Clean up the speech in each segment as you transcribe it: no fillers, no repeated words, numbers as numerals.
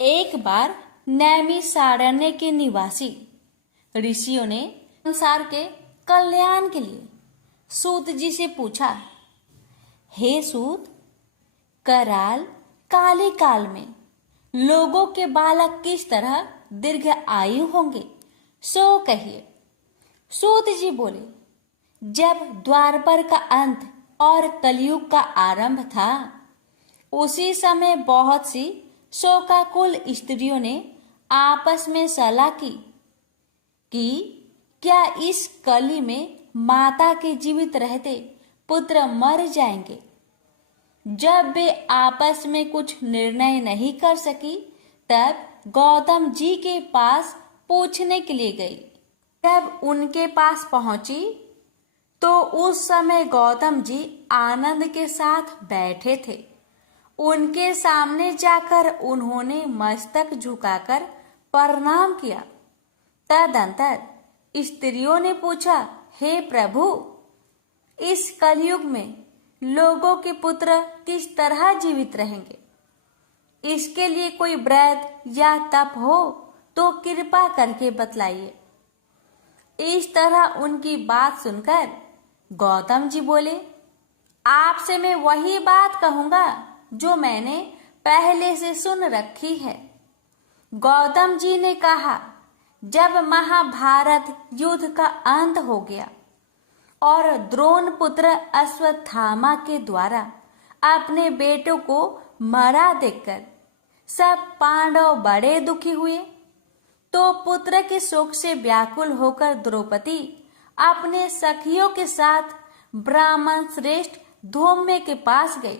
एक बार नैमिषारण्य के निवासी ऋषियों ने संसार के कल्याण के लिए सूत जी से पूछा, हे सूत, कराल काले काल में लोगों के बालक किस तरह दीर्घ आयु होंगे, सो कहिए। सूत जी बोले, जब द्वापर का अंत और कलयुग का आरंभ था, उसी समय बहुत सी शोकाकुल स्त्रियों ने आपस में सलाह की कि क्या इस कली में माता के जीवित रहते पुत्र मर जाएंगे। जब वे आपस में कुछ निर्णय नहीं कर सकी, तब गौतम जी के पास पूछने के लिए गई। जब उनके पास पहुंची तो उस समय गौतम जी आनंद के साथ बैठे थे। उनके सामने जाकर उन्होंने मस्तक झुकाकर प्रणाम किया। तदंतर स्त्रियों ने पूछा, हे प्रभु, इस कलयुग में लोगों के पुत्र किस तरह जीवित रहेंगे? इसके लिए कोई व्रत या तप हो तो कृपा करके बतलाइए। इस तरह उनकी बात सुनकर गौतम जी बोले, आपसे मैं वही बात कहूंगा जो मैंने पहले से सुन रखी है। गौतम जी ने कहा, जब महाभारत युद्ध का अंत हो गया और द्रोण पुत्र अश्वत्थामा के द्वारा अपने बेटों को मरा देखकर सब पांडव बड़े दुखी हुए, तो पुत्र के शोक से व्याकुल होकर द्रौपदी अपने सखियों के साथ ब्राह्मण श्रेष्ठ धौम्य के पास गई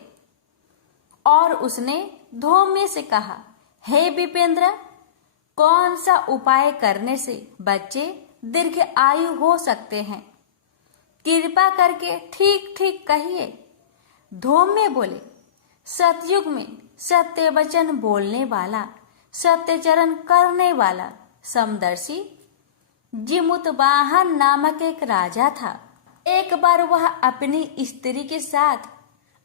और उसने धौम्य से कहा, हे विपेंद्र, कौन सा उपाय करने से बच्चे दीर्घ आयु हो सकते हैं? कृपा करके ठीक ठीक कहिए। धौम्य बोले, सतयुग में सत्य वचन बोलने वाला, सत्यचरण करने वाला समदर्शी जिमुतवाहन नामक एक राजा था। एक बार वह अपनी स्त्री के साथ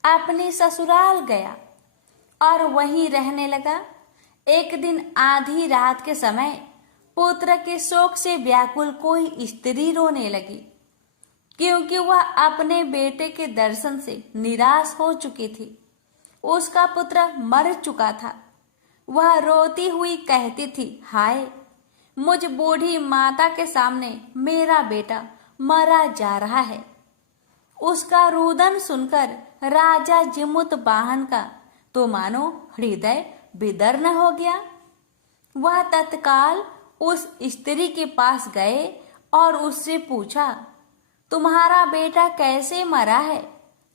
अपने ससुराल गया और वहीं रहने लगा। एक दिन आधी रात के समय पुत्र के शोक से व्याकुल कोई स्त्री रोने लगी, क्योंकि वह अपने बेटे के दर्शन से निराश हो चुकी थी। उसका पुत्र मर चुका था। वह रोती हुई कहती थी, हाय, मुझ बूढ़ी माता के सामने मेरा बेटा मरा जा रहा है। उसका रुदन सुनकर राजा जिमुतवाहन का तो मानो हृदय विदीर्ण हो गया। वह तत्काल उस स्त्री के पास गए और उससे पूछा, तुम्हारा बेटा कैसे मरा है?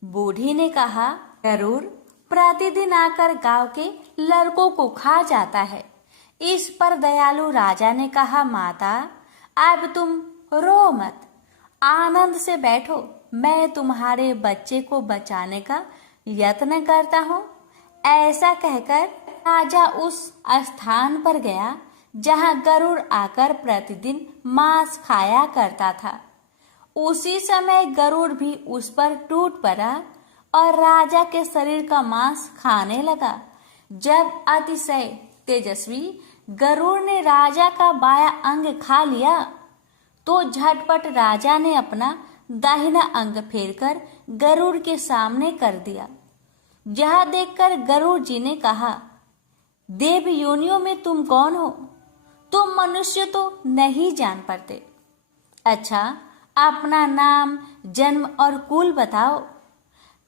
बूढ़ी ने कहा, जरूर प्रतिदिन आकर गांव के लड़कों को खा जाता है। इस पर दयालु राजा ने कहा, माता, अब तुम रो मत, आनंद से बैठो, मैं तुम्हारे बच्चे को बचाने का यत्न करता हूँ। ऐसा कहकर राजा उस स्थान पर गया जहाँ गरुड़ आकर प्रतिदिन मांस खाया करता था। उसी समय गरुड़ भी उस पर टूट पड़ा और राजा के शरीर का मांस खाने लगा। जब अतिशय तेजस्वी गरुड़ ने राजा का बायां अंग खा लिया, तो झटपट राजा ने अपना दाहिना अंग फेरकर गरुड़ के सामने कर दिया। यह देखकर गरुड़ जी ने कहा, देव योनियों में तुम कौन हो? तुम मनुष्य तो नहीं जान पाते। अच्छा, अपना नाम, जन्म और कुल बताओ।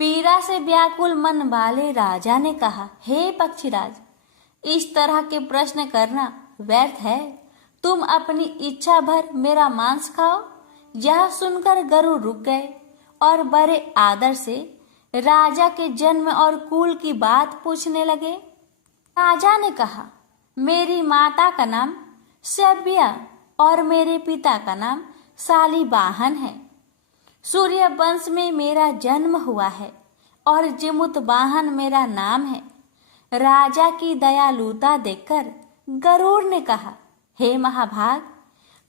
पीड़ा से व्याकुल मन वाले राजा ने कहा, हे पक्षीराज, इस तरह के प्रश्न करना व्यर्थ है। तुम अपनी इच्छा भर मेरा मांस खाओ। यह सुनकर गरुड़ रुक गए और बड़े आदर से राजा के जन्म और कुल की बात पूछने लगे। राजा ने कहा, मेरी माता का नाम सभ्या और मेरे पिता का नाम शालिवाहन है। सूर्य वंश में मेरा जन्म हुआ है और जिमुतवाहन मेरा नाम है। राजा की दयालुता देखकर गरुड़ ने कहा, हे महाभाग,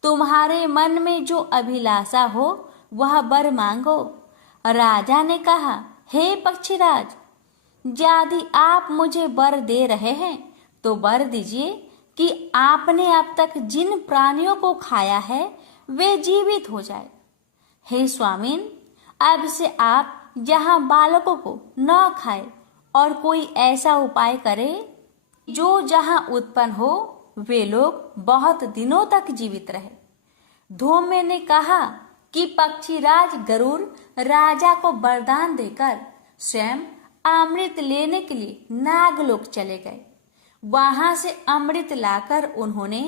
तुम्हारे मन में जो अभिलाषा हो वह वर मांगो। राजा ने कहा, हे पक्षीराज, यदि आप मुझे वर दे रहे हैं तो वर दीजिए कि आपने अब तक जिन प्राणियों को खाया है वे जीवित हो जाए। हे स्वामीन, अब से आप जहाँ बालकों को न खाए और कोई ऐसा उपाय करे जो जहाँ उत्पन्न हो वे लोग बहुत दिनों तक जीवित रहे। धूम्य ने कहा कि पक्षीराज गरुड़ राजा को वरदान देकर स्वयं अमृत लेने के लिए नागलोक चले गए। वहां से अमृत लाकर उन्होंने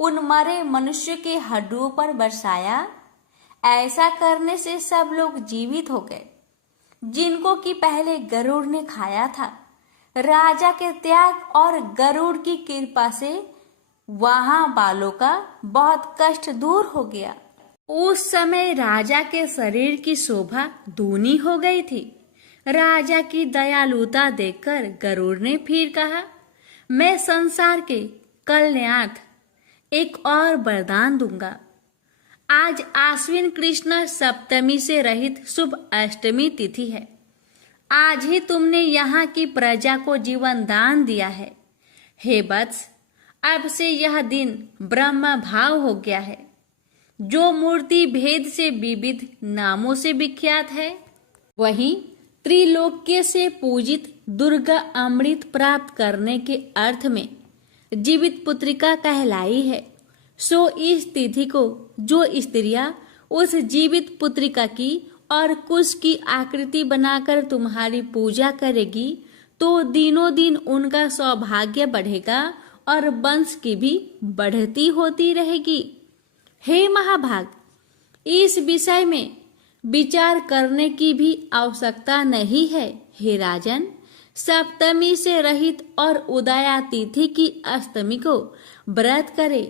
उन मरे मनुष्य के हड्डियों पर बरसाया। ऐसा करने से सब लोग जीवित हो गए जिनको कि पहले गरुड़ ने खाया था। राजा के त्याग और गरुड़ की कृपा से वहां बालों का बहुत कष्ट दूर हो गया। उस समय राजा के शरीर की शोभा दूनी हो गई थी। राजा की दयालुता देखकर गरुड़ ने फिर कहा, मैं संसार के कल्याणार्थ एक और वरदान दूंगा। आज आश्विन कृष्ण सप्तमी से रहित शुभ अष्टमी तिथि है। आज ही तुमने यहाँ की प्रजा को जीवन दान दिया है। हे वत्स, अब से यह दिन ब्रह्म भाव हो गया है, जो मूर्ति भेद से विविध नामों से विख्यात है। वहीं त्रिलोक्य से पूजित दुर्गा अमृत प्राप्त करने के अर्थ में जीवित पुत्रिका कहलाई है। सो इस तिथि को जो स्त्रियां उस जीवित पुत्रिका की और कुश की आकृति बनाकर तुम्हारी पूजा करेगी तो दिनों दिन उनका सौभाग्य बढ़ेगा और वंश की भी बढ़ती होती रहेगी। हे महाभाग, इस विषय में विचार करने की भी आवश्यकता नहीं है। हे राजन, सप्तमी से रहित और उदया तिथि की अष्टमी को व्रत करे,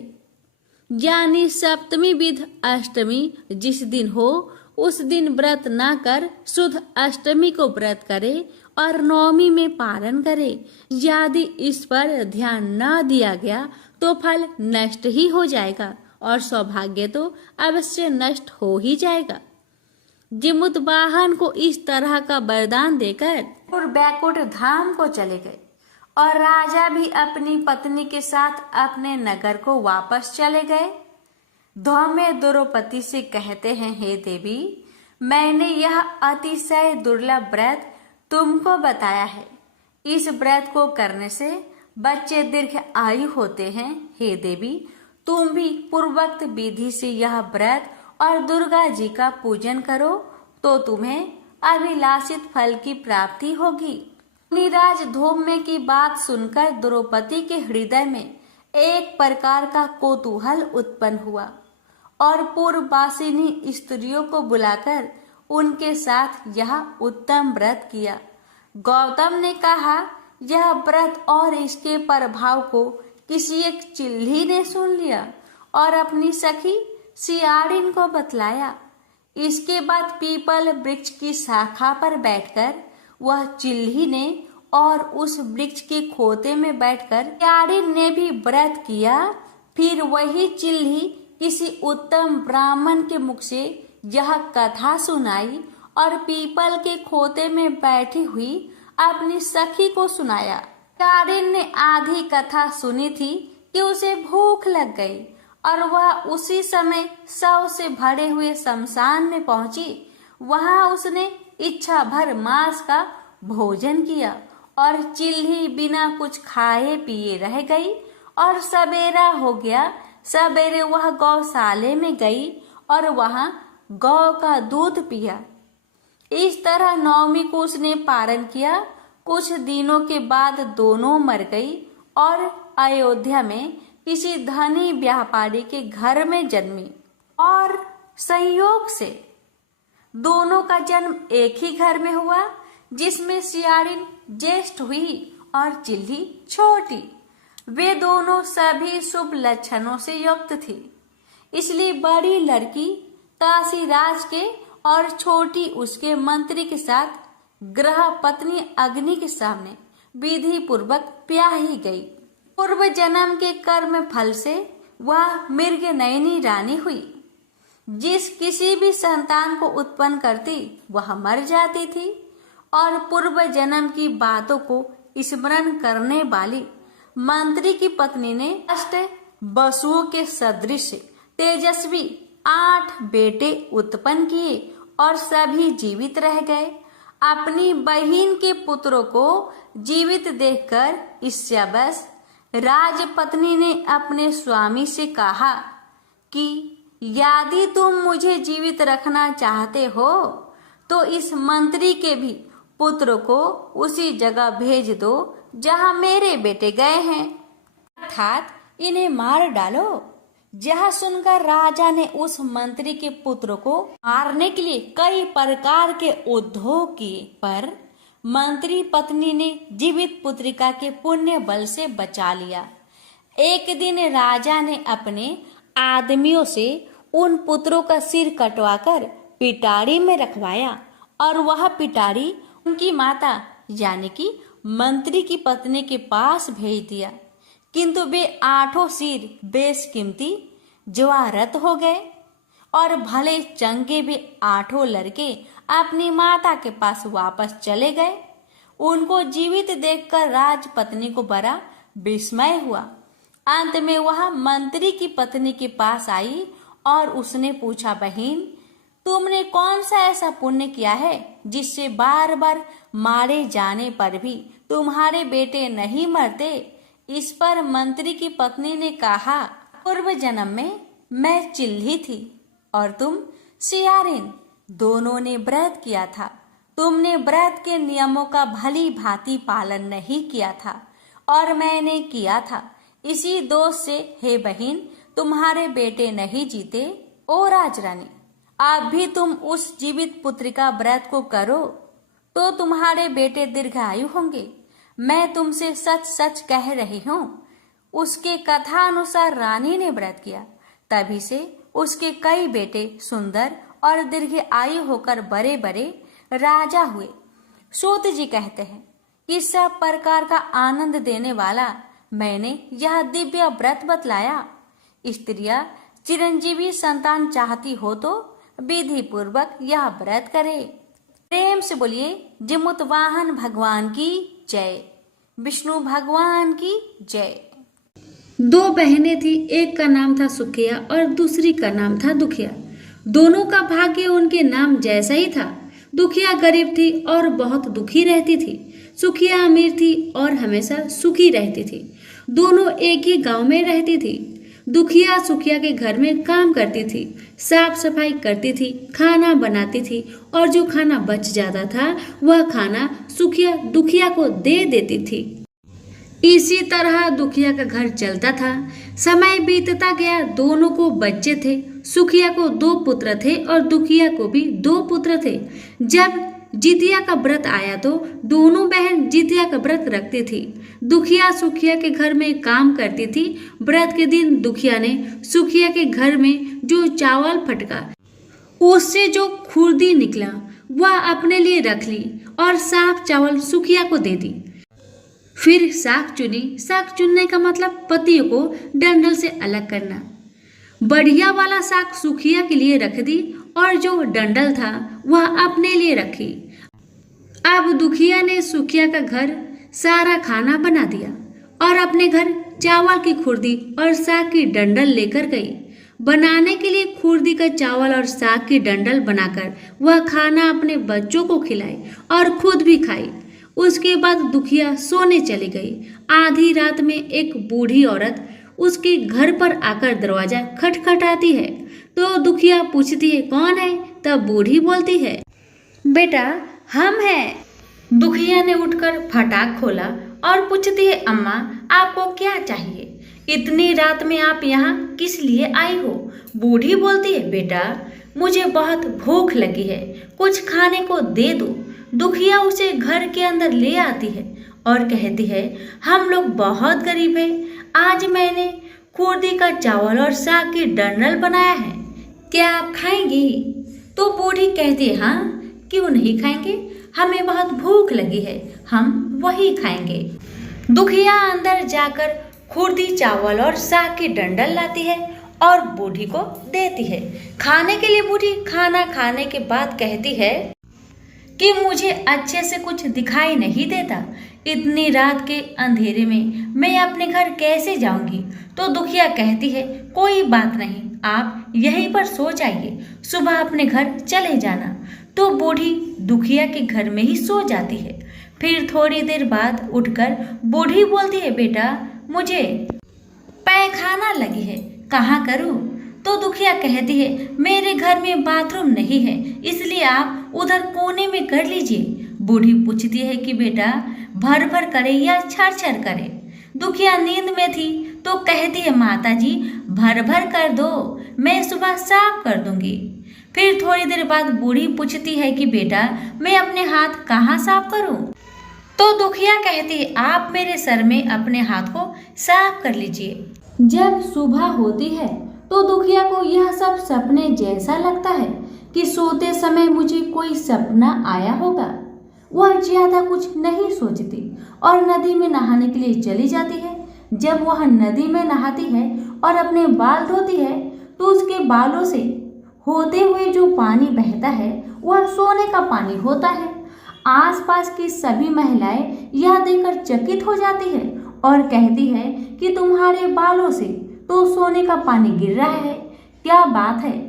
यानी सप्तमी विध अष्टमी जिस दिन हो उस दिन व्रत न कर शुद्ध अष्टमी को व्रत करे और नवमी में पारण करे। यदि इस पर ध्यान न दिया गया तो फल नष्ट ही हो जाएगा और सौभाग्य तो अवश्य नष्ट हो ही जाएगा। जिमुतवाहन को इस तरह का वरदान देकर और बैकुंठ धाम को चले गए और राजा भी अपनी पत्नी के साथ अपने नगर को वापस चले गए। धौम्य द्रौपदी से कहते हैं, हे देवी, मैंने यह अतिशय दुर्लभ व्रत तुमको बताया है। इस व्रत को करने से बच्चे दीर्घ आयु होते हैं। हे देवी, तुम भी पूर्वोक्त विधि से यह व्रत और दुर्गा जी का पूजन करो तो तुम्हें अभिलाषित फल की प्राप्ति होगी। निराज धौम्य की बात सुनकर द्रौपदी के हृदय में एक प्रकार का कौतूहल उत्पन्न हुआ और पूर्ववासिनी स्त्रियों को बुलाकर उनके साथ यह उत्तम व्रत किया। गौतम ने कहा, यह व्रत और इसके प्रभाव को किसी एक चिल्ली ने सुन लिया और अपनी सखी सियाड़िन को बतलाया। इसके बाद पीपल वृक्ष की शाखा पर बैठकर वह चिल्ली ने और उस वृक्ष के खोते में बैठकर सियाड़िन ने भी व्रत किया। फिर वही चिल्ली किसी उत्तम ब्राह्मण के मुख से यह कथा सुनाई और पीपल के खोते में बैठी हुई अपनी सखी को सुनाया। सियाड़िन ने आधी कथा सुनी थी कि उसे भूख लग गई और वह उसी समय शव से भरे हुए शमशान में पहुंची। वहां उसने इच्छा भर मांस का भोजन किया और चिल्ली बिना कुछ खाए पिए रह गई और सवेरा हो गया। सवेरे वह गौशाले में गई और वहां गौ का दूध पिया। इस तरह नवमी को उसने पारण किया। कुछ दिनों के बाद दोनों मर गई और अयोध्या में किसी धनी व्यापारी के घर में जन्मी और संयोग से दोनों का जन्म एक ही घर में हुआ, जिसमें सियाड़िन ज्येष्ठ हुई और चिल्ली छोटी। वे दोनों सभी शुभ लक्षणों से युक्त थी, इसलिए बड़ी लड़की काशीराज के और छोटी उसके मंत्री के साथ ग्रह पत्नी अग्नि के सामने विधि पूर्वक ब्याही गई। पूर्व जन्म के कर्म फल से वह मृग नयनी रानी हुई। जिस किसी भी संतान को उत्पन्न करती वह मर जाती थी और पूर्व जन्म की बातों को स्मरण करने वाली मंत्री की पत्नी ने अष्ट वसुओं के सदृश तेजस्वी 8 बेटे उत्पन्न किए और सभी जीवित रह गए। अपनी बहन के पुत्रों को जीवित देखकर ईर्ष्यावश राजपत्नी ने अपने स्वामी से कहा कि यदि तुम मुझे जीवित रखना चाहते हो तो इस मंत्री के भी पुत्र को उसी जगह भेज दो जहां मेरे बेटे गए हैं, अर्थात इन्हें मार डालो। यह सुनकर राजा ने उस मंत्री के पुत्र को मारने के लिए कई प्रकार के उद्योग किए, पर मंत्री पत्नी ने जीवित पुत्रिका के पुण्य बल से बचा लिया। एक दिन राजा ने अपने आदमियों से उन पुत्रों का सिर कटवाकर पिटारी में रखवाया और वह पिटारी उनकी माता यानी कि मंत्री की पत्नी के पास भेज दिया, किंतु वे 8 सिर बेशकीमती ज्वारत हो गए और भले चंगे वे 8 लड़के अपनी माता के पास वापस चले गए। उनको जीवित देखकर राजपत्नी को बड़ा विस्मय हुआ। अंत में वह मंत्री की पत्नी के पास आई और उसने पूछा, बहन, तुमने कौन सा ऐसा पुण्य किया है जिससे बार बार मारे जाने पर भी तुम्हारे बेटे नहीं मरते? इस पर मंत्री की पत्नी ने कहा, पूर्व जन्म में मैं चिल्ली थी और तुम सियारिन, दोनों ने व्रत किया था। तुमने व्रत के नियमों का भली भांति पालन नहीं किया था और मैंने किया था। इसी दोष से हे बहन, तुम्हारे बेटे नहीं जीते। ओ राजरानी, अब भी तुम उस जीवित पुत्रिका व्रत को करो तो तुम्हारे बेटे दीर्घायु होंगे। मैं तुमसे सच सच कह रही हूँ। उसके कथा अनुसार रानी ने व्रत किया, तभी से उसके कई बेटे सुंदर और दीर्घायु होकर बड़े बड़े राजा हुए। सूत जी कहते हैं कि सब प्रकार का आनंद देने वाला मैंने यह दिव्य व्रत बतलाया। स्त्रियां चिरंजीवी संतान चाहती हो तो विधि पूर्वक यह व्रत करे। प्रेम से बोलिए जिमुतवाहन भगवान की जय, विष्णु भगवान की जय। 2 बहनें थी, एक का नाम था सुखिया और दूसरी का नाम था दुखिया। दोनों का भाग्य उनके नाम जैसा ही था। दुखिया गरीब थी और बहुत दुखी रहती थी। सुखिया अमीर थी और हमेशा सुखी रहती थी। दोनों एक ही गांव में रहती थी। दुखिया सुखिया के घर में काम करती थी, साफ सफाई करती थी, खाना बनाती थी और जो खाना बच जाता था वह खाना सुखिया दुखिया को दे देती थी। इसी तरह दुखिया का घर चलता था। समय बीतता गया, दोनों को बच्चे थे। सुखिया को 2 पुत्र थे और दुखिया को भी 2 पुत्र थे। जब जितिया का व्रत आया तो दोनों बहन जितिया का व्रत रखती थी। दुखिया सुखिया के घर में काम करती थी। व्रत के दिन दुखिया ने सुखिया के घर में जो चावल फटका उससे जो खुर्दी निकला वह अपने लिए रख ली और साफ चावल सुखिया को दे दी। फिर साग चुनी। साग चुनने का मतलब पतियों को डंडल से अलग करना। बढ़िया वाला साग सुखिया के लिए रख दी और जो डंडल था वह अपने लिए रखी। अब दुखिया ने सुखिया का घर सारा खाना बना दिया और अपने घर चावल की खुर्दी और साग की डंडल लेकर गई। बनाने के लिए खुर्दी का चावल और साग की डंडल बनाकर वह खाना अपने बच्चों को खिलाई और खुद भी खाई। उसके बाद दुखिया सोने चली गई। आधी रात में एक बूढ़ी औरत उसके घर पर आकर दरवाजा खटखटाती है तो दुखिया पूछती है, कौन है? तब बूढ़ी बोलती है, बेटा हम हैं। दुखिया ने उठकर फटाक खोला और पूछती है, अम्मा आपको क्या चाहिए? इतनी रात में आप यहाँ किस लिए आई हो? बूढ़ी बोलती है, बेटा मुझे बहुत भूख लगी है, कुछ खाने को दे दो। दुखिया उसे घर के अंदर ले आती है और कहती है, हम लोग बहुत गरीब हैं, आज मैंने खुर्दी का चावल और साग की डंडल बनाया है, क्या आप खाएंगी? तो बूढ़ी कहती है, हाँ क्यों नहीं खाएंगे, हमें बहुत भूख लगी है, हम वही खाएंगे। दुखिया अंदर जाकर खुर्दी चावल और साग की डंडल लाती है और बूढ़ी को देती है खाने के लिए। बूढ़ी खाना खाने के बाद कहती है कि मुझे अच्छे से कुछ दिखाई नहीं देता, इतनी रात के अंधेरे में मैं अपने घर कैसे जाऊंगी? तो दुखिया कहती है, कोई बात नहीं, आप यहीं पर सो जाइए, सुबह अपने घर चले जाना। तो बूढ़ी दुखिया के घर में ही सो जाती है। फिर थोड़ी देर बाद उठकर बूढ़ी बोलती है, बेटा मुझे पैखाना लगी है, कहाँ करूँ? तो दुखिया कहती है, मेरे घर में बाथरूम नहीं है, इसलिए आप उधर कोने में कर लीजिए। बूढ़ी पूछती है कि बेटा भर भर करे या छर छर करे? दुखिया नींद में थी तो कहती है, माता जी भर भर कर दो, मैं सुबह साफ कर दूंगी। फिर थोड़ी देर बाद बूढ़ी पूछती है कि बेटा मैं अपने हाथ कहाँ साफ करूं? तो दुखिया कहती है, आप मेरे सर में अपने हाथ को साफ कर लीजिए। जब सुबह होती है तो दुखिया को यह सब सपने जैसा लगता है कि सोते समय मुझे कोई सपना आया होगा। वह ज्यादा कुछ नहीं सोचती और नदी में नहाने के लिए चली जाती है। जब वह नदी में नहाती है और अपने बाल धोती है तो उसके बालों से होते हुए जो पानी बहता है वह सोने का पानी होता है। आसपास की सभी महिलाएं यह देखकर चकित हो जाती है और कहती है कि तुम्हारे बालों से तो सोने का पानी गिर रहा है, क्या बात है?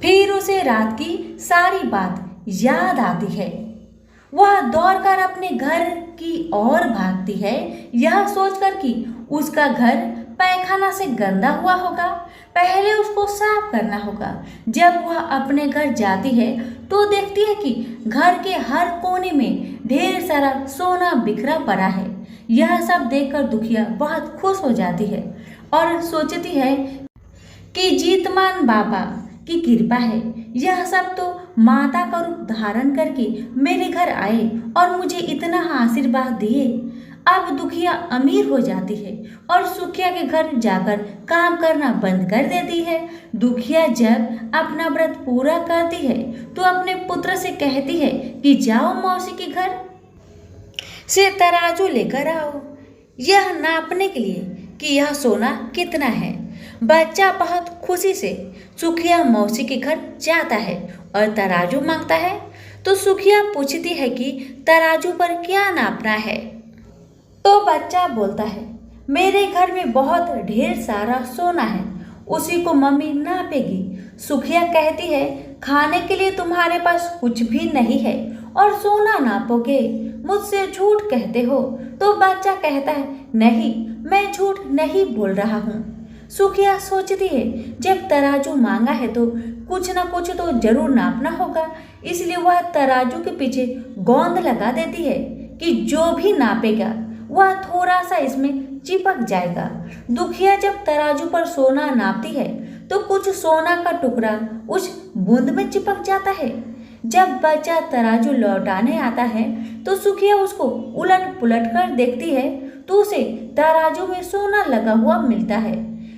फिर उसे रात की सारी बात याद आती है। वह दौड़कर अपने घर की ओर भागती है, यह सोचकर कि उसका घर पैखाना से गंदा हुआ होगा, पहले उसको साफ करना होगा। जब वह अपने घर जाती है तो देखती है कि घर के हर कोने में ढेर सारा सोना बिखरा पड़ा है। यह सब देखकर दुखिया बहुत खुश हो जाती है और सोचती है कि जीतमान बाबा की कृपा है, यह सब तो माता का रूप धारण करके मेरे घर आए और मुझे इतना आशीर्वाद दिए। अब दुखिया अमीर हो जाती है और सुखिया के घर जाकर काम करना बंद कर देती है। दुखिया जब अपना व्रत पूरा करती है तो अपने पुत्र से कहती है कि जाओ मौसी के घर से तराजू लेकर आओ, यह नापने के लिए कि यह सोना कितना है। बच्चा बहुत खुशी से सुखिया मौसी के घर जाता है और तराजू मांगता है। तो सुखिया पूछती है कि तराजू पर क्या नापना है? तो बच्चा बोलता है, मेरे घर में बहुत ढेर सारा सोना है, उसी को मम्मी नापेगी। सुखिया कहती है, खाने के लिए तुम्हारे पास कुछ भी नहीं है और सोना नापोगे, मुझसे झूठ कहते हो। तो बच्चा कहता है, नहीं, मैं झूठ नहीं बोल रहा हूँ। सुखिया सोचती है, जब तराजू मांगा है तो कुछ न कुछ तो जरूर नापना होगा, इसलिए वह तराजू के पीछे गोंद लगा देती है कि जो भी नापेगा वह थोड़ा सा इसमें चिपक जाएगा। दुखिया जब तराजू पर सोना नापती है तो कुछ सोना का टुकड़ा उस बूंद में चिपक जाता है। जब बच्चा तराजू लौटाने आता है तो सुखिया उसको उलट पुलट कर देखती है तो उसे तराजू में सोना लगा हुआ मिलता है।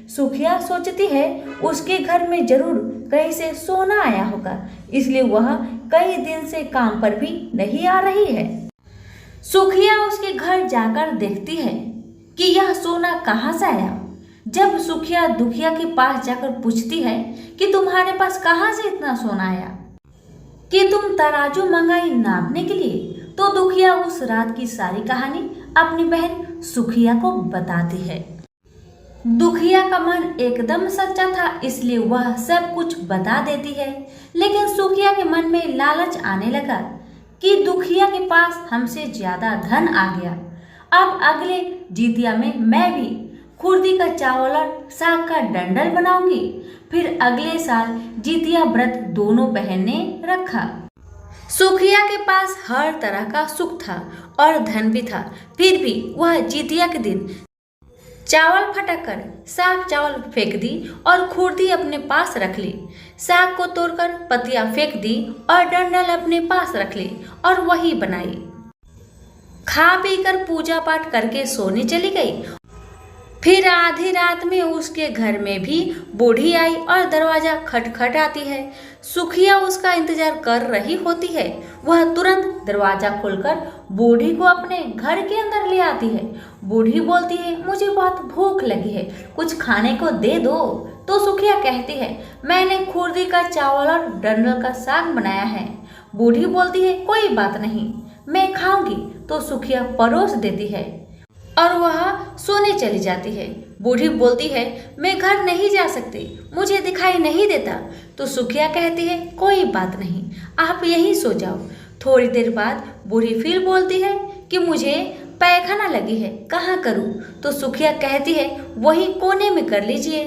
सुखिया सोचती है उसके घर में जरूर कहीं से सोना आया होगा, इसलिए वह कई दिन से काम पर भी नहीं आ रही है। सुखिया उसके घर जाकर देखती है कि यह सोना कहाँ से आया। जब सुखिया दुखिया के पास जाकर पूछती है कि तुम्हारे पास कहाँ से इतना सोना आया कि तुम तराजू मंगाई नापने के लिए, तो दुखिया उस रात की सारी कहानी अपनी बहन सुखिया को बताती है। दुखिया का मन एकदम सच्चा था, इसलिए वह सब कुछ बता देती है। लेकिन सुखिया के मन में लालच आने लगा कि दुखिया के पास हमसे ज्यादा धन आ गया। अब अगले जितिया में मैं भी खुर्दी का चावल और साग का डंडल बनाऊंगी। फिर अगले साल जितिया व्रत दोनों बहन ने रखा। सुखिया के पास हर तरह का सुख था और धन भी था, फिर भी वह जितिया के दिन चावल फटक कर साग चावल फेंक दी और खुर्दी अपने पास रख ली। साग को तोड़कर पतिया फेंक दी और डंडल अपने पास रख ली और वही बनाई। खा पी कर पूजा पाठ करके सोने चली गई। फिर आधी रात में उसके घर में भी बूढ़ी आई और दरवाजा खटखटाती है। सुखिया उसका इंतजार कर रही होती है। वह तुरंत दरवाजा खोलकर बूढ़ी को अपने घर के अंदर ले आती है। बूढ़ी बोलती है, मुझे बहुत भूख लगी है, कुछ खाने को दे दो। तो सुखिया कहती है, मैंने खुर्दी का चावल और डंडल का साग बनाया है। बूढ़ी बोलती है, कोई बात नहीं, मैं खाऊंगी, तो सुखिया परोस देती है और वह सोने चली जाती है। बूढ़ी बोलती है, मैं घर नहीं जा सकती, मुझे दिखाई नहीं देता। तो सुखिया कहती है, कोई बात नहीं, आप यहीं सो जाओ। थोड़ी देर बाद बूढ़ी फिर बोलती है कि मुझे पैखाना लगी है, कहाँ करूँ? तो सुखिया कहती है, वही कोने में कर लीजिए।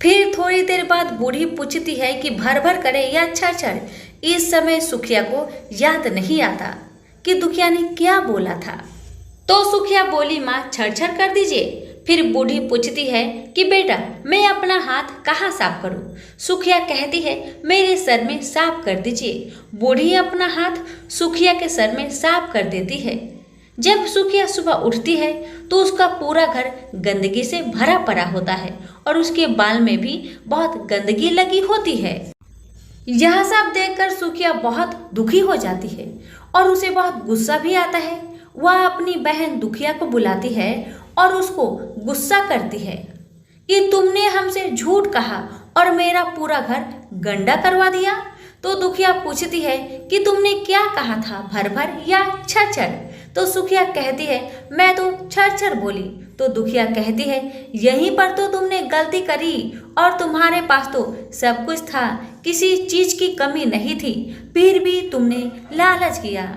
फिर थोड़ी देर बाद बूढ़ी पूछती है कि भर भर करे या छर। इस समय सुखिया को याद नहीं आता कि दुखिया ने क्या बोला था। तो सुखिया बोली, माँ छर कर दीजिए। फिर बूढ़ी पूछती है कि बेटा मैं अपना हाथ कहाँ साफ करूँ? सुखिया कहती है, मेरे सर में साफ कर दीजिए। बूढ़ी अपना हाथ सुखिया के सर में साफ कर देती है। जब सुखिया सुबह उठती है तो उसका पूरा घर गंदगी से भरा पड़ा होता है और उसके बाल में भी बहुत गंदगी लगी होती है। यह सब देखकर सुखिया बहुत दुखी हो जाती है और उसे बहुत गुस्सा भी आता है। वह अपनी बहन दुखिया को बुलाती है और उसको गुस्सा करती है कि तुमने हमसे झूठ कहा और मेरा पूरा घर गंदा करवा दिया। तो दुखिया पूछती है कि तुमने क्या कहा था, भर भर या छर? तो सुखिया कहती है, मैं तो छर बोली। तो दुखिया कहती है, यहीं पर तो तुमने गलती करी और तुम्हारे पास तो सब कुछ था, किसी चीज की कमी नहीं थी, फिर भी तुमने लालच किया।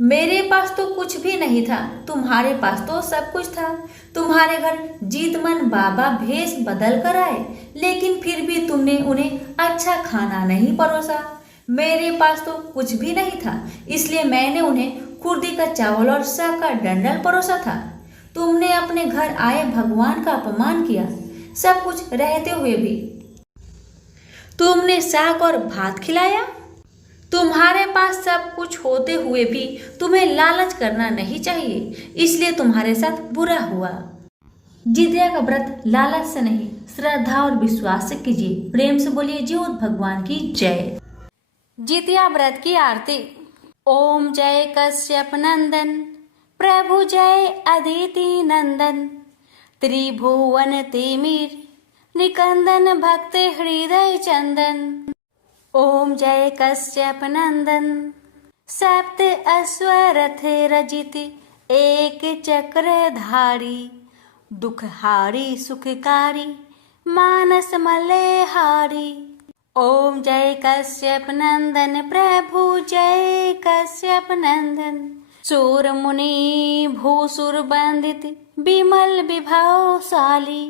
मेरे पास तो कुछ भी नहीं था, तुम्हारे पास तो सब कुछ था। तुम्हारे घर जीतमन बाबा भेष बदल कर आए, लेकिन फिर भी तुमने उन्हें अच्छा खाना नहीं परोसा। मेरे पास तो कुछ भी नहीं था, इसलिए मैंने उन्हें कुर्दी का चावल और साग का डंडल परोसा था। तुमने अपने घर आए भगवान का अपमान किया, सब कुछ रहते हुए भी तुमने साग और भात खिलाया। तुम्हारे पास सब कुछ होते हुए भी तुम्हें लालच करना नहीं चाहिए, इसलिए तुम्हारे साथ बुरा हुआ। जितिया का व्रत लालच से नहीं, श्रद्धा और विश्वास से कीजिए। प्रेम से बोलिए ज्योत भगवान की जय। जितिया व्रत की आरती। ओम जय कश्यप नंदन, प्रभु जय अदिति नंदन, त्रिभुवन तिमिर निकंदन, भक्त हृदय चंदन। ओम जय कश्यप नंदन, सप्त अश्वरथ रजित, एक चक्रधारी, दुखहारी सुखकारी, मानस मलेहारी। ओम जय कश्यप नंदन, प्रभु जय कश्यप नंदन, सूर मुनि भूसुर बंदित, विमल विभवशाली,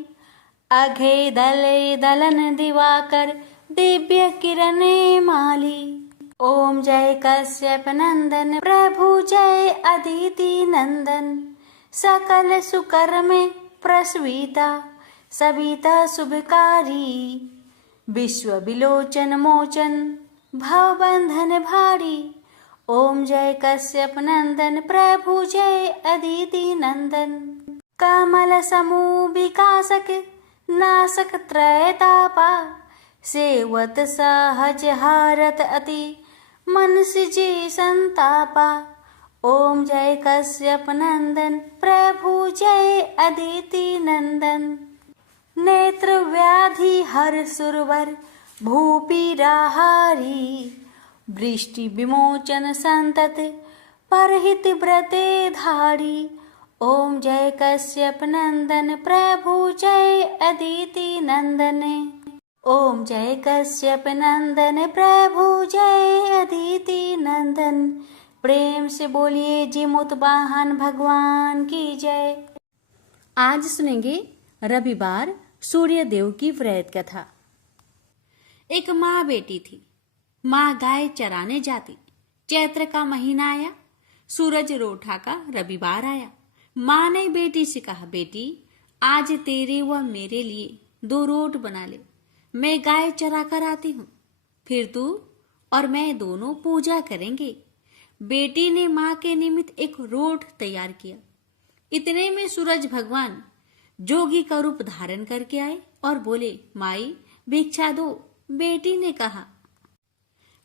अघे दले दलन दिवाकर, दिव्य किरणे माली। ओम जय कश्यप नंदन, प्रभु जय अदिति नंदन, सकल सुकर्मे प्रसविता, सविता शुभकारी, विश्व विलोचन मोचन, भव बंधन भारी। ओम जय कश्यप नंदन, प्रभु जय अदिति नंदन, कमल समूह विकासक, नासक त्रयतापा, सेवत सहज हारत अति, मनसि जे संतापा। ओम जय कश्यप नंदन, प्रभु जय अदिति नंदन, नेत्र व्याधि हर सुरवर, भूपीराहारी, वृष्टि विमोचन संतत, परहित व्रते धारी। ओम जय कश्यप नंदन, प्रभु जय अदिति नंदन। ओम जय कश्यप नंदन, प्रभु जय अदिति नंदन। प्रेम से बोलिए जिमुत वाहन भगवान की जय। आज सुनेंगे रविवार सूर्य देव की व्रत कथा। एक माँ बेटी थी। माँ गाय चराने जाती। चैत्र का महीना आया, सूरज रोठा का रविवार आया। माँ ने बेटी से कहा, बेटी आज तेरे व मेरे लिए 2 रोट बना ले, मैं गाय चरा कर आती हूँ, फिर तू और मैं दोनों पूजा करेंगे। बेटी ने माँ के निमित्त एक रोट तैयार किया। इतने में सूरज भगवान जोगी का रूप धारण करके आए और बोले, माई भिक्षा दो। बेटी ने कहा,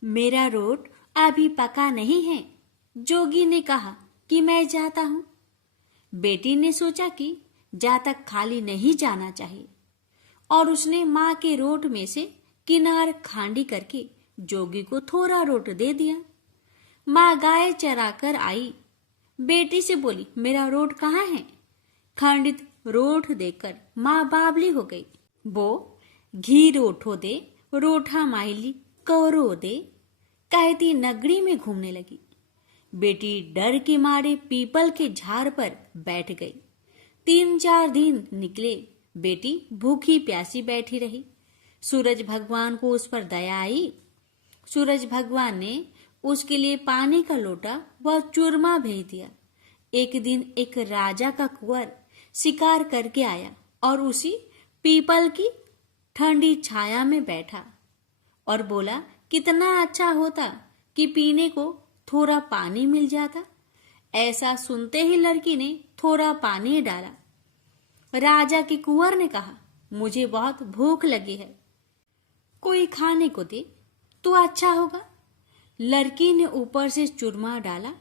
मेरा रोट अभी पका नहीं है। जोगी ने कहा कि मैं जाता हूं। बेटी ने सोचा कि जा तक खाली नहीं जाना चाहिए और उसने माँ के रोट में से किनार खांडी करके जोगी को थोड़ा रोट दे दिया। माँ गाय चरा कर आई। बेटी से बोली, मेरा रोट कहाँ है? खंडित रोट देखकर माँ बावली हो गई। वो घी रोठो दे, रोठा माइली कौरो दे कहती नगरी में घूमने लगी। बेटी डर के मारे पीपल के झाड़ पर बैठ गई। 3-4 दिन निकले। बेटी भूखी प्यासी बैठी रही। सूरज भगवान को उस पर दया आई। सूरज भगवान ने उसके लिए पानी का लोटा व चूरमा भेज दिया। एक दिन एक राजा का कुंवर शिकार करके आया और उसी पीपल की ठंडी छाया में बैठा और बोला, कितना अच्छा होता कि पीने को थोड़ा पानी मिल जाता। ऐसा सुनते ही लड़की ने थोड़ा पानी डाला। राजा के कुंवर ने कहा, मुझे बहुत भूख लगी है, कोई खाने को दे तो अच्छा होगा। लड़की ने ऊपर से चूरमा डाला।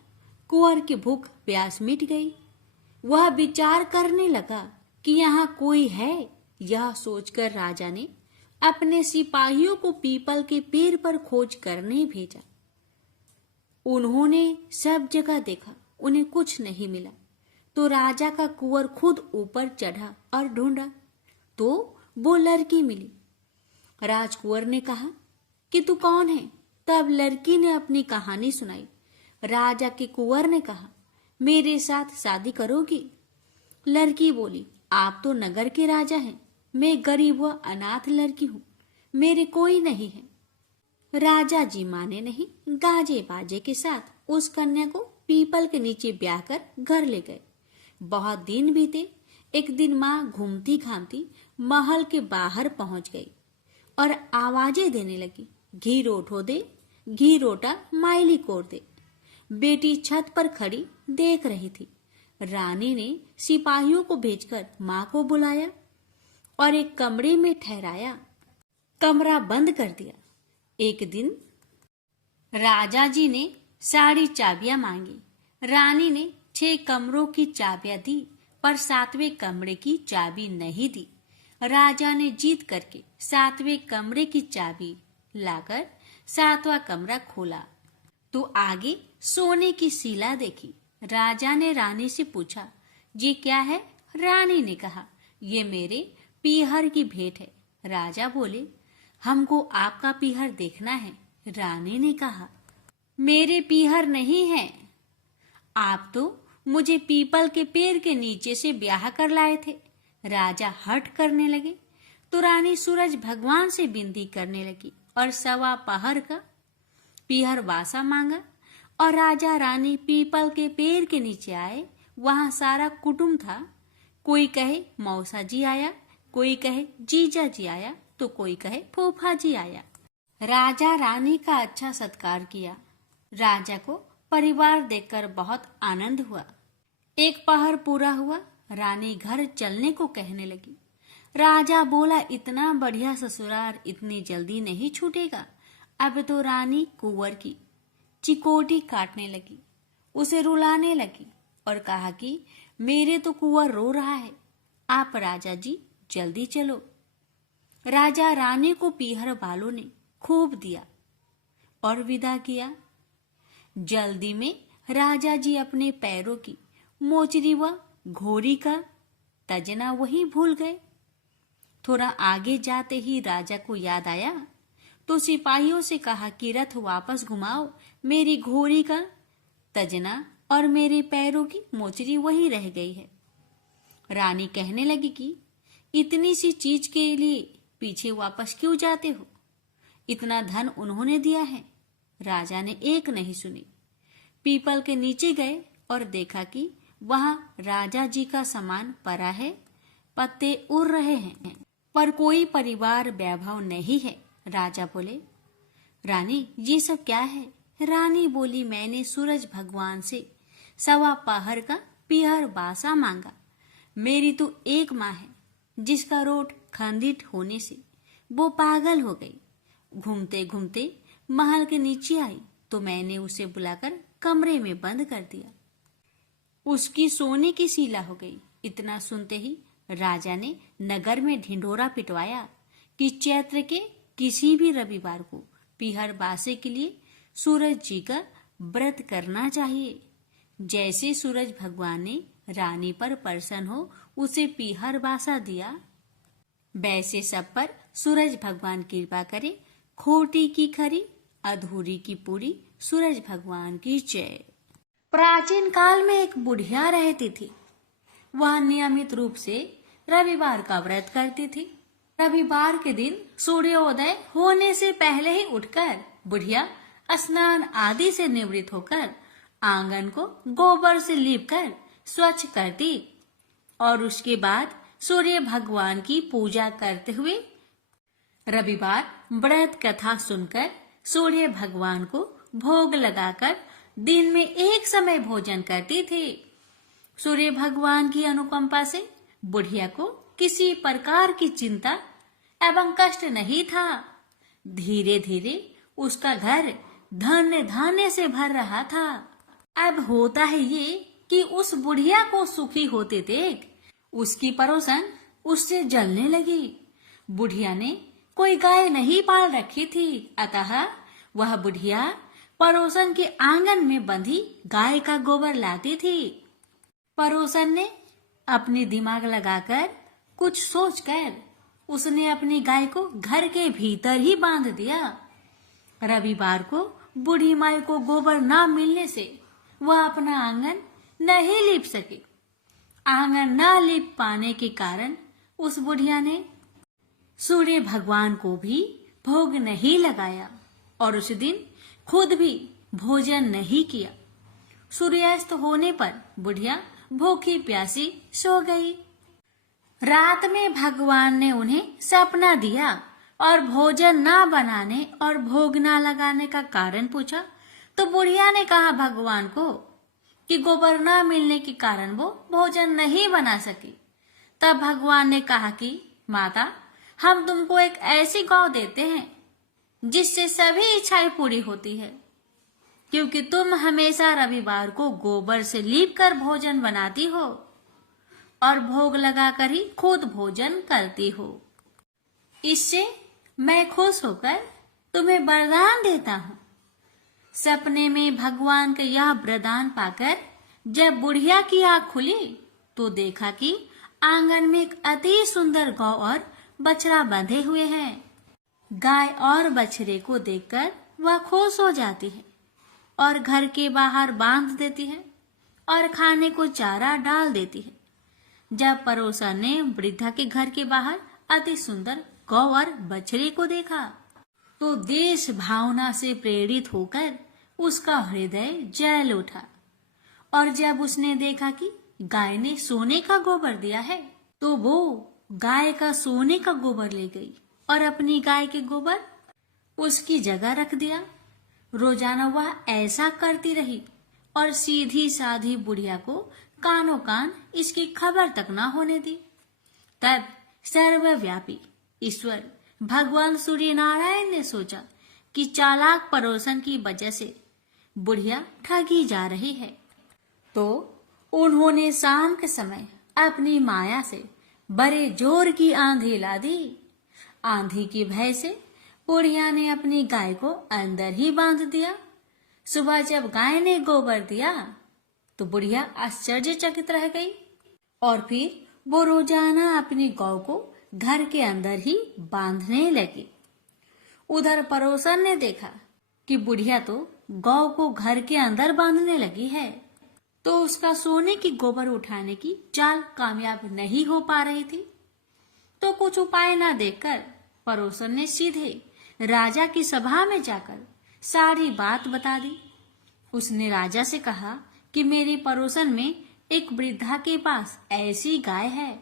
कुंवर की भूख प्यास मिट गई। वह विचार करने लगा कि यहाँ कोई है। यह सोचकर राजा ने अपने सिपाहियों को पीपल के पेड़ पर खोज करने भेजा। उन्होंने सब जगह देखा, उन्हें कुछ नहीं मिला। तो राजा का कुंवर खुद ऊपर चढ़ा और ढूंढा तो वो लड़की मिली। राजकुंवर ने कहा कि तू कौन है? तब लड़की ने अपनी कहानी सुनाई। राजा के कुंवर ने कहा, मेरे साथ शादी करोगी? लड़की बोली, आप तो नगर के राजा हैं, मैं गरीब व अनाथ लड़की हूँ, मेरे कोई नहीं है। राजा जी माने नहीं। गाजे बाजे के साथ उस कन्या को पीपल के नीचे ब्याह कर घर ले गए। बहुत दिन बीते। एक दिन माँ घूमती घामती महल के बाहर पहुंच गई और आवाजें देने लगी, घी रोठो दे, घी रोटा माइली कोर दे। बेटी छत पर खड़ी देख रही थी। रानी ने सिपाहियों को भेजकर माँ को बुलाया और एक कमरे में ठहराया। कमरा बंद कर दिया। एक दिन राजा जी ने सारी चाबियां मांगी। रानी ने 6 कमरों की चाबियां दी पर 7वें कमरे की चाबी नहीं दी। राजा ने जीत करके 7वें कमरे की चाबी लाकर 7वां कमरा खोला तो आगे सोने की शिला देखी। राजा ने रानी से पूछा, ये क्या है? रानी ने कहा, ये मेरे पीहर की भेंट है। राजा बोले, हमको आपका पीहर देखना है। रानी ने कहा, मेरे पीहर नहीं है, आप तो मुझे पीपल के पेड़ के नीचे से ब्याह कर लाए थे। राजा हट करने लगे तो रानी सूरज भगवान से विनती करने लगी और 1.25 पहर का पीहर वासा मांगा। और राजा रानी पीपल के पेड़ के नीचे आए। वहां सारा कुटुंब था। कोई कहे मौसा जी आया, कोई कहे जीजा जी आया, तो कोई कहे फूफा जी आया। राजा रानी का अच्छा सत्कार किया। राजा को परिवार देखकर बहुत आनंद हुआ। 1 पहर पूरा हुआ। रानी घर चलने को कहने लगी। राजा बोला, इतना बढ़िया ससुराल इतनी जल्दी नहीं छूटेगा। अब तो रानी कुंवर की चिकोटी काटने लगी, उसे रुलाने लगी और कहा कि मेरे तो कुंवर रो रहा है, आप राजा जी जल्दी चलो। राजा रानी को पीहर वालों ने खूब दिया और विदा किया। जल्दी में राजा जी अपने पैरों की मोचरी व घोड़ी का तजना वही भूल गए। थोड़ा आगे जाते ही राजा को याद आया तो सिपाहियों से कहा कि रथ वापस घुमाओ, मेरी घोड़ी का तजना और मेरे पैरों की मोचरी वही रह गई है। रानी कहने लगी कि इतनी सी चीज के लिए पीछे वापस क्यों जाते हो? इतना धन उन्होंने दिया है। राजा ने एक नहीं सुनी। पीपल के नीचे गए और देखा कि वहां राजा जी का सामान पड़ा है, पत्ते उड़ रहे हैं, पर कोई परिवार वैभव नहीं है। राजा बोले, रानी ये सब क्या है? रानी बोली, मैंने सूरज भगवान से 1.25 पहर का पीहर बासा मांगा। मेरी तो एक माँ है जिसका रोट खंडित होने से वो पागल हो गई। घूमते घूमते महल के नीचे आई तो मैंने उसे बुलाकर कमरे में बंद कर दिया। उसकी सोने की शिला हो गई। इतना सुनते ही राजा ने नगर में ढिंढोरा पिटवाया कि चैत्र के किसी भी रविवार को पीहर बासे के लिए सूरज जी का व्रत करना चाहिए। जैसे सूरज भगवान ने रानी पर प्रसन्न हो उसे पीहर बासा दिया, वैसे सब पर सूरज भगवान कृपा करे। खोटी की खरी, अधूरी की पूरी, सूरज भगवान की जय। प्राचीन काल में एक बुढ़िया रहती थी। वह नियमित रूप से रविवार का व्रत करती थी। रविवार के दिन सूर्योदय होने से पहले ही उठकर बुढ़िया स्नान आदि से निवृत्त होकर आंगन को गोबर से लीपकर स्वच्छ करती और उसके बाद सूर्य भगवान की पूजा करते हुए रविवार व्रत कथा सुनकर सूर्य भगवान को भोग लगाकर दिन में एक समय भोजन करती थी। सूर्य भगवान की अनुकंपा से बुढ़िया को किसी प्रकार की चिंता एवं कष्ट नहीं था। धीरे धीरे उसका घर धन्य धान्य से भर रहा था। अब होता है ये कि उस बुढ़िया को सुखी होते देख उसकी पड़ोसन उससे जलने लगी। बुढ़िया ने कोई गाय नहीं पाल रखी थी, अतः वह बुढ़िया पड़ोसन के आंगन में बंधी गाय का गोबर लाती थी। पड़ोसन ने अपनी दिमाग लगाकर कुछ सोचकर उसने अपनी गाय को घर के भीतर ही बांध दिया। रविवार को बूढ़ी माई को गोबर न मिलने से वह अपना आंगन नहीं लीप सकी। आंगन न लीप पाने के कारण उस बुढ़िया ने सूर्य भगवान को भी भोग नहीं लगाया और उस दिन खुद भी भोजन नहीं किया। सूर्यास्त होने पर बुढ़िया भूखी प्यासी सो गई। रात में भगवान ने उन्हें सपना दिया और भोजन न बनाने और भोग न लगाने का कारण पूछा तो बुढ़िया ने कहा भगवान को कि गोबर न मिलने के कारण वो भोजन नहीं बना सकी। तब भगवान ने कहा कि माता, हम तुमको एक ऐसी गौ देते हैं जिससे सभी इच्छाएं पूरी होती है, क्योंकि तुम हमेशा रविवार को गोबर से लीप कर भोजन बनाती हो और भोग लगाकर ही खुद भोजन करती हो। इससे मैं खुश होकर तुम्हें वरदान देता हूँ। सपने में भगवान का यह वरदान पाकर जब बुढ़िया की आँख खुली तो देखा कि आंगन में एक अति सुंदर गौ और बछड़ा बंधे हुए हैं। गाय और बछड़े को देखकर वह खुश हो जाती है और घर के बाहर बांध देती है और खाने को चारा डाल देती है। जब पड़ोसन ने वृद्धा के घर के बाहर अति सुंदर गौ और बछड़े को देखा तो देश भावना से प्रेरित होकर उसका हृदय जल उठा और जब उसने देखा कि गाय ने सोने का गोबर दिया है तो वो गाय का सोने का गोबर ले गई और अपनी गाय के गोबर उसकी जगह रख दिया। रोजाना वह ऐसा करती रही और सीधी साधी बुढ़िया को कानों कान इसकी खबर तक न होने दी। तब सर्वव्यापी ईश्वर भगवान सूर्य नारायण ने सोचा कि चालाक पड़ोसन की वजह से बुढ़िया ठगी जा रही है, तो उन्होंने शाम के समय अपनी माया से बड़े जोर की आंधी ला दी। आंधी की भय से बुढ़िया ने अपनी गाय को अंदर ही बांध दिया। सुबह जब गाय ने गोबर दिया तो बुढ़िया आश्चर्यचकित रह गई और फिर वो रोजाना अपनी गौ को घर के अंदर ही बांधने लगी। उधर पड़ोसन ने देखा कि बुढ़िया तो गौ को घर के अंदर बांधने लगी है, तो उसका सोने की गोबर उठाने की चाल कामयाब नहीं हो पा रही थी। तो कुछ उपाय न देखकर पड़ोसन ने सीधे राजा की सभा में जाकर सारी बात बता दी। उसने राजा से कहा कि मेरे पड़ोसन में एक वृद्धा के पास ऐसी गाय है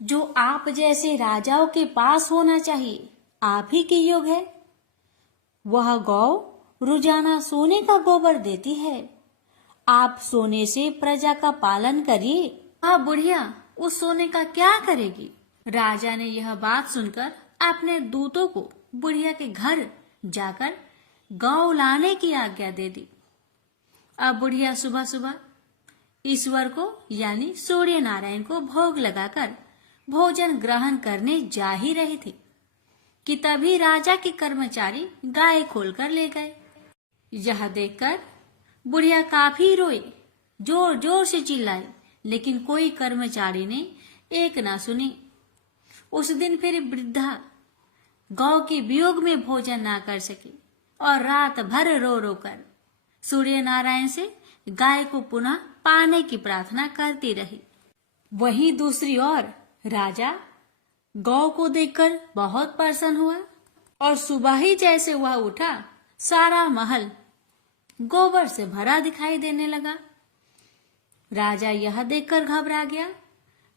जो आप जैसे राजाओं के पास होना चाहिए, आप ही के योग है। वह गौ रोजाना सोने का गोबर देती है। आप सोने से प्रजा का पालन करिए। वह बुढ़िया उस सोने का क्या करेगी? राजा ने यह बात सुनकर अपने दूतों को बुढ़िया के घर जाकर गौ लाने की आज्ञा दे दी। अब बुढ़िया सुबह सुबह ईश्वर को यानी सूर्य नारायण को भोग लगाकर भोजन ग्रहण करने जा ही रही थी कि तभी राजा के कर्मचारी गाय खोलकर ले गए। यह देखकर बुढ़िया काफी रोई। जोर जोर से चिल्लाए, लेकिन कोई कर्मचारी ने एक ना सुनी। उस दिन फिर वृद्धा गौ के वियोग में भोजन ना कर सकी और रात भर रो रो कर सूर्य नारायण से गाय को पुनः पाने की प्रार्थना करती रही। वहीं दूसरी ओर राजा गौ को देखकर बहुत प्रसन्न हुआ और सुबह ही जैसे वह उठा, सारा महल गोबर से भरा दिखाई देने लगा। राजा यह देखकर घबरा गया।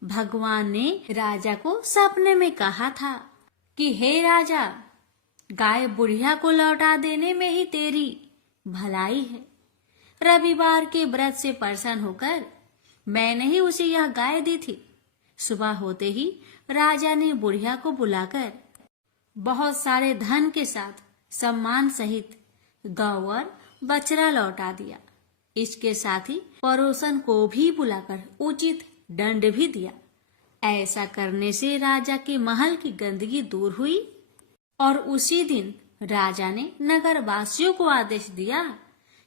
भगवान ने राजा को सपने में कहा था कि हे राजा, गाय बुढ़िया को लौटा देने में ही तेरी भलाई है। रविवार के व्रत से प्रसन्न होकर मैंने ही उसे यह गाय दी थी। सुबह होते ही राजा ने बुढ़िया को बुलाकर बहुत सारे धन के साथ सम्मान सहित गौ और बछड़ा लौटा दिया। इसके साथ ही पड़ोसन को भी बुलाकर उचित दंड भी दिया। ऐसा करने से राजा के महल की गंदगी दूर हुई और उसी दिन राजा ने नगर वासियों को आदेश दिया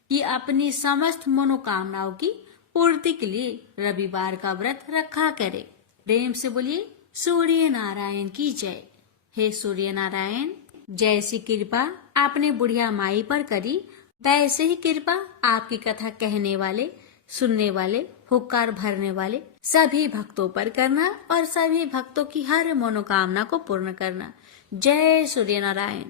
कि अपनी समस्त मनोकामनाओं की पूर्ति के लिए रविवार का व्रत रखा करे। प्रेम से बोलिए सूर्य नारायण की जय। हे सूर्य नारायण, जैसी कृपा आपने बुढ़िया माई पर करी, वैसे ही कृपा आपकी कथा कहने वाले, सुनने वाले, हुक्कार भरने वाले सभी भक्तों पर करना और सभी भक्तों की हर मनोकामना को पूर्ण करना। जय सूर्य नारायण।